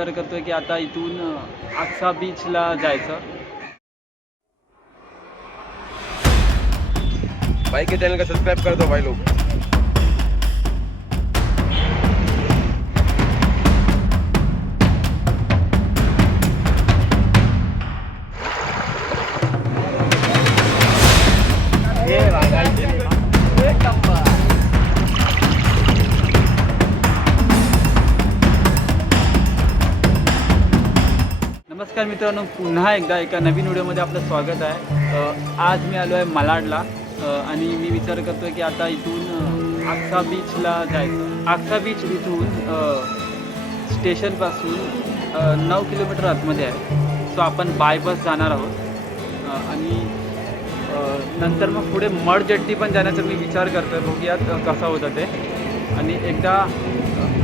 विचार करतोय की आता इथून आक्सा बीचला जायचं. भाई के का सब्सक्राइब कर दो भाई लोग नमस्कार मित्रांनो पुन्हा एकदा एका नवीन व्हिडिओमध्ये आपलं स्वागत आहे. आज मी आलो आहे मलाडला. आणि मी विचार करतो आहे की आता इथून आक्सा बीचला जायचं. आक्सा बीच इथून स्टेशनपासून नऊ किलोमीटर आतमध्ये आहे. सो आपण बाय बस जाणार आहोत. आणि नंतर मग पुढे मडजट्टी पण जाण्याचा मी विचार करतो आहे बघूयात कसा कसं होतं ते. आणि एकदा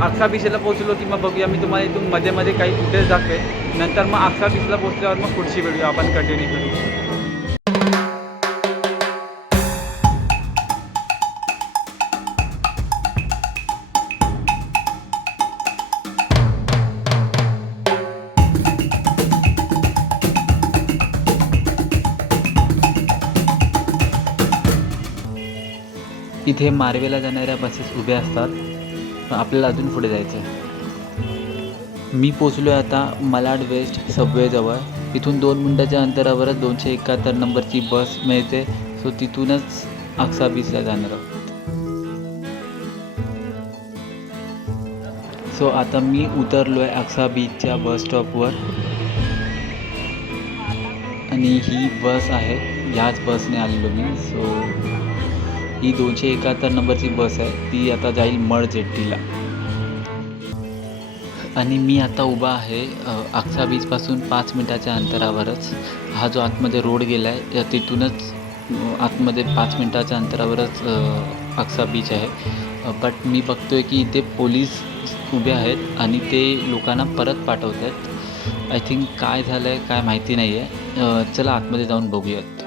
आक्सा बीचला पोहोचलो की मग बघूया. मी तुम्हाला इथून मध्ये मध्ये काही फुटेज दाखवेल नंतर मग अकरा बीचला पोहोचल्यावर मग पुढची व्हिडिओ आपण कंटिन्यू करू. इथे मार्वेला जाणाऱ्या बसेस उभ्या असतात. आपल्याला अजून पुढे जायचं आहे मी पोचलो आहे आता मलाड वेस्ट सबवेजवळ. इथून दोन मिनटाच्या अंतरावरच दोनशे एकाहत्तर नंबरची बस मिळते. सो तिथूनच अक्सा बीचला जाणार आहोत. सो आता मी उतरलो आहे अक्सा बीचच्या बस स्टॉपवर आणि ही बस आहे. ह्याच बसने आलेलो मी. सो ही दोनशे एकाहत्तर नंबरची बस आहे. ती आता जाईल मड जेट्टीला आणि मी आता उभा आहे अक्सा बीचपासून पाच मिनटाच्या अंतरावरच. हा जो आतमध्ये रोड गेला आहे तिथूनच आतमध्ये पाच मिनटाच्या अंतरावरच अक्सा बीच आहे. बट मी बघतो आहे की इथे पोलीस उभे आहेत आणि ते लोकांना परत पाठवत आहेत. आय थिंक काय झालं आहे काय माहिती नाही आहे चला आतमध्ये जाऊन बघूयात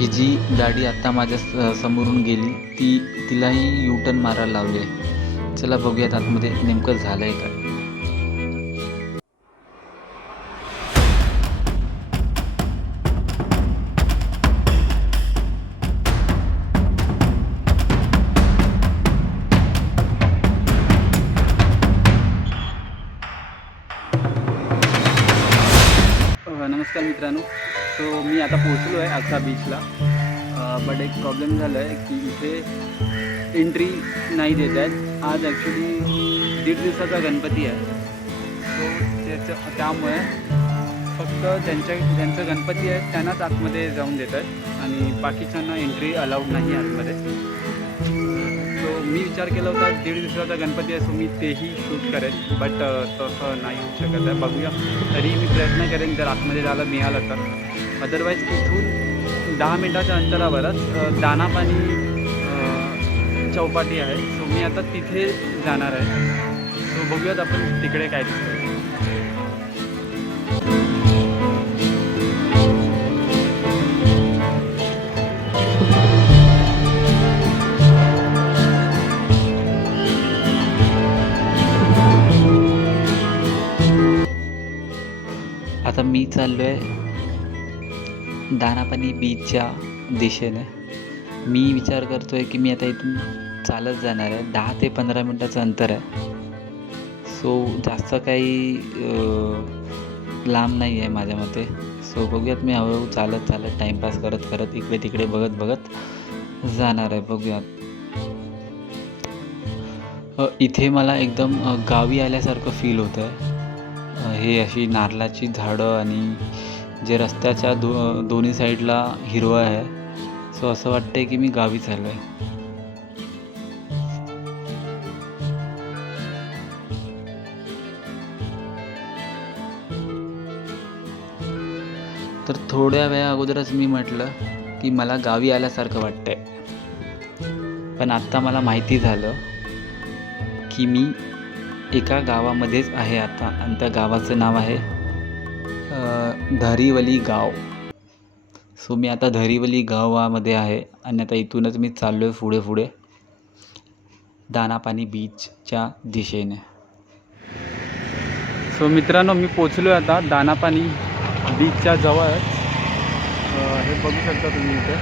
ही जी गाडी आत्ता माझ्या स- समोरून गेली ती तिलाही यू टर्न मारायला लावली आहे. चला बघूयात आतमध्ये नेमकं झालं आहे काय नमस्कार मित्रांनो. सो मी आता पोहोचलो आहे आजचा बीचला बट एक प्रॉब्लेम झाला आहे की इथे एंट्री नाही देत आहेत. आज ॲक्च्युली दीड दिवसाचा गणपती आहे. सो त्याचं त्यामुळे फक्त ज्यांच्या ज्यांचं गणपती आहे त्यांनाच आतमध्ये जाऊन देत आहेत. आणि बाकीच्यांना एंट्री अलाउड नाही आतमध्ये. सो मी विचार केला होता दीड दिवसाचा गणपती आहे सो मी तेही शूट करेन. बट तसं नाही होऊ शकत आहे. बघूया. तरी मी प्रयत्न करेन जर आतमध्ये जायला मिळालं तर. अदरवाईज इथून दहा मिनटाच्या अंतरावरच दानापाणी चौपाटी आहे. सो मी आता तिथे जाणार आहे. सो बघूयात आपण तिकडे काय दिसतं आता मी चाललो आहे दानापाणी बीचच्या दिशेने. मी विचार करतो आहे की मी आता इथून चालत जाणार आहे. दहा ते पंधरा मिनटाचं अंतर आहे. सो जास्त काही लांब नाही आहे माझ्या मते. सो बघूयात मी हळूहळू चालत चालत टाईमपास करत करत इकडे तिकडे बघत बघत जाणार आहे. बघूयात. इथे मला एकदम गावी आल्यासारखं फील होतं आहे हे अशी नारळाची झाडं आणि जे रस्त्याच्या दो दोन्ही साईडला हिरवं आहे. सो असं वाटते की मी गावीच आलो आहे तर थोड्या वेळा अगोदरच मी म्हटलं की मला गावी आल्यासारखं वाटतंय. पण आत्ता मला माहिती झालं की मी एका गावामध्येच आहे आता. आणि त्या गावाचं नाव आहे धरीवली गाव. सो मी आता धरीवली गावामध्ये आहे आणि आता इथूनच मी चाललो आहे पुढे पुढे. दानापाणी बीचच्या दिशेने. सो मित्रांनो मी पोचलो आहे आता दानापाणी बीचच्या जवळच हे बघू शकता तुम्ही इथे.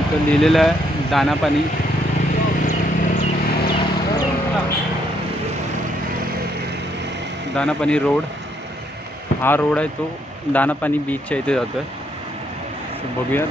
इथं लिहिलेलं आहे दानापाणी. दानापाणी रोड. हा रोड आहे तो दानापाणी बीचच्या इथे जातो आहे बघूयात.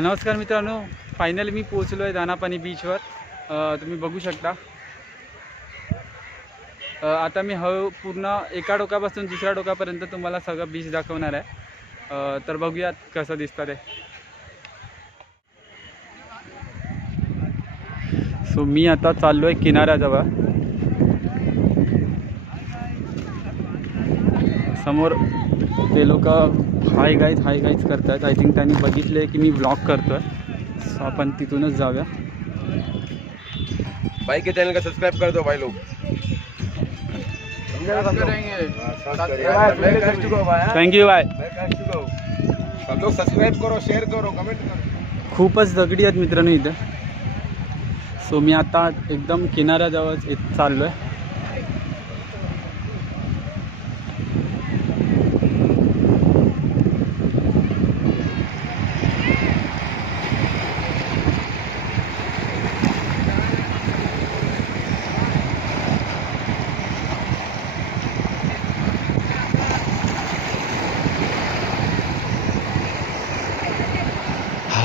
नमस्कार मित्रांनो. फायनल मी पोचलो आहे दानापाणी बीचवर तुम्ही बघू शकता. आता मी हळू पूर्ण एका डोक्यापासून दुसऱ्या डोक्यापर्यंत तुम्हाला सगळं बीच दाखवणार आहे. तर बघूयात कसं दिसतं ते. सो मी आता चाललो आहे किनाऱ्याजवळ. समोर ते लोक हाय गाईज हाय गाईज करतात आय थिंक त्यांनी बघितले की मी ब्लॉग करतोय. सो आपण तिथूनच जाऊया. भाई के चैनल का सब्सक्राइब कर दो भाई लोग. थँक्यू बाय सब लोग सब्सक्राइब करो शेयर करो कमेंट करो. खूपच दगडी आहेत मित्रांनो इथं. सो मी आता एकदम किनाऱ्याजवळच चाललो आहे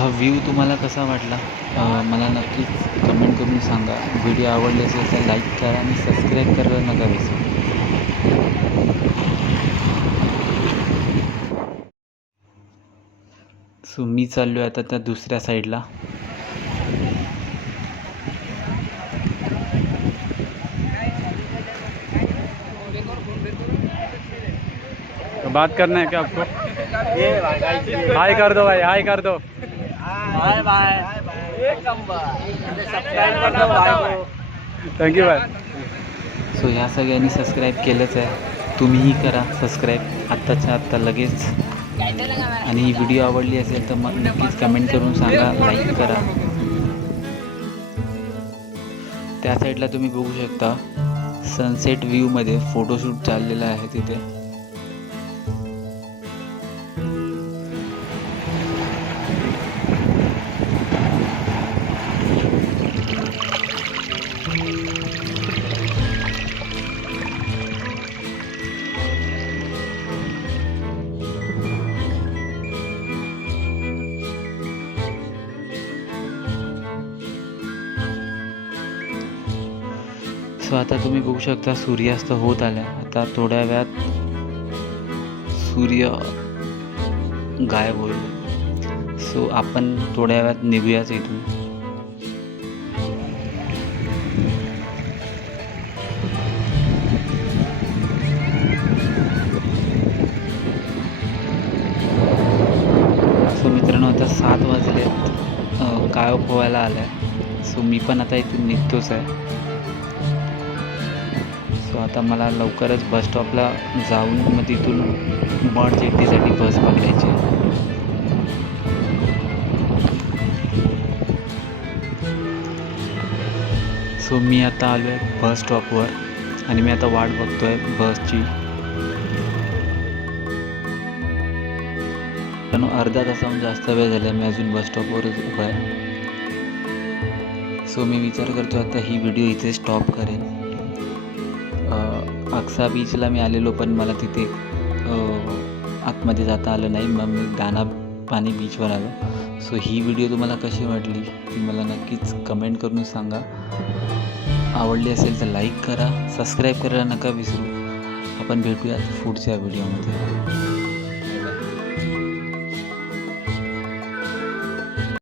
हा व्ह्यू तुम्हाला कसा वाटला? मला नक्कीच कमेंट करून सांगा. व्हिडिओ आवडले असेल तर लाईक करा आणि सबस्क्राईब करायला नका विसरू. सो मी चाललो आहे आता त्या दुसऱ्या साईडला बात करना है क्या आपको? हाय कर दो भाई हाय कर दो. Thank you bye. सो ह्या सगळ्यांनी सबस्क्राईब केलंच आहे. तुम्हीही करा सबस्क्राईब आत्ताच्या आत्ता लगेच. आणि ही व्हिडिओ आवडली असेल तर मग नक्कीच कमेंट करून सांगा लाईक करा. त्या साईडला तुम्ही बघू शकता. सनसेट व्ह्यूमध्ये फोटोशूट चाललेलं आहे तिथे. सो आता तुम्ही बघू शकता सूर्यास्त होत आला आता थोड्या वेळात सूर्य गायब होईल. सो आपण थोड्या वेळात निघूयाच इथून. सो मित्रांनो आता सात वाजले गायब काळोख व्हायला आला आहे सो मी पण आता इथून निघतोच आहे. सो आता मला लवकरच बस स्टॉपला जाऊन मग तिथून बड जेटीसाठी बस पकडायची सो मी आता आलो आहे बस स्टॉपवर आणि मी आता वाट बघतो आहे बसची पण अर्धा तासाहून जास्त वेळ झाला मी अजून बस स्टॉपवरच उभा आहे. सो मी विचार करतो आता ही व्हिडिओ इथे स्टॉप करेन. अक्सा बीचला मी आलेलो पण मला तिथे आतमध्ये जाता आलं नाही. मग मी दाना पाणी बीचवर आलो. सो ही व्हिडिओ तुम्हाला कशी वाटली ती मला नक्कीच कमेंट करून सांगा. आवडली असेल तर लाईक करा सबस्क्राईब करायला नका विसरू. आपण भेटूया पुढच्या व्हिडिओमध्ये.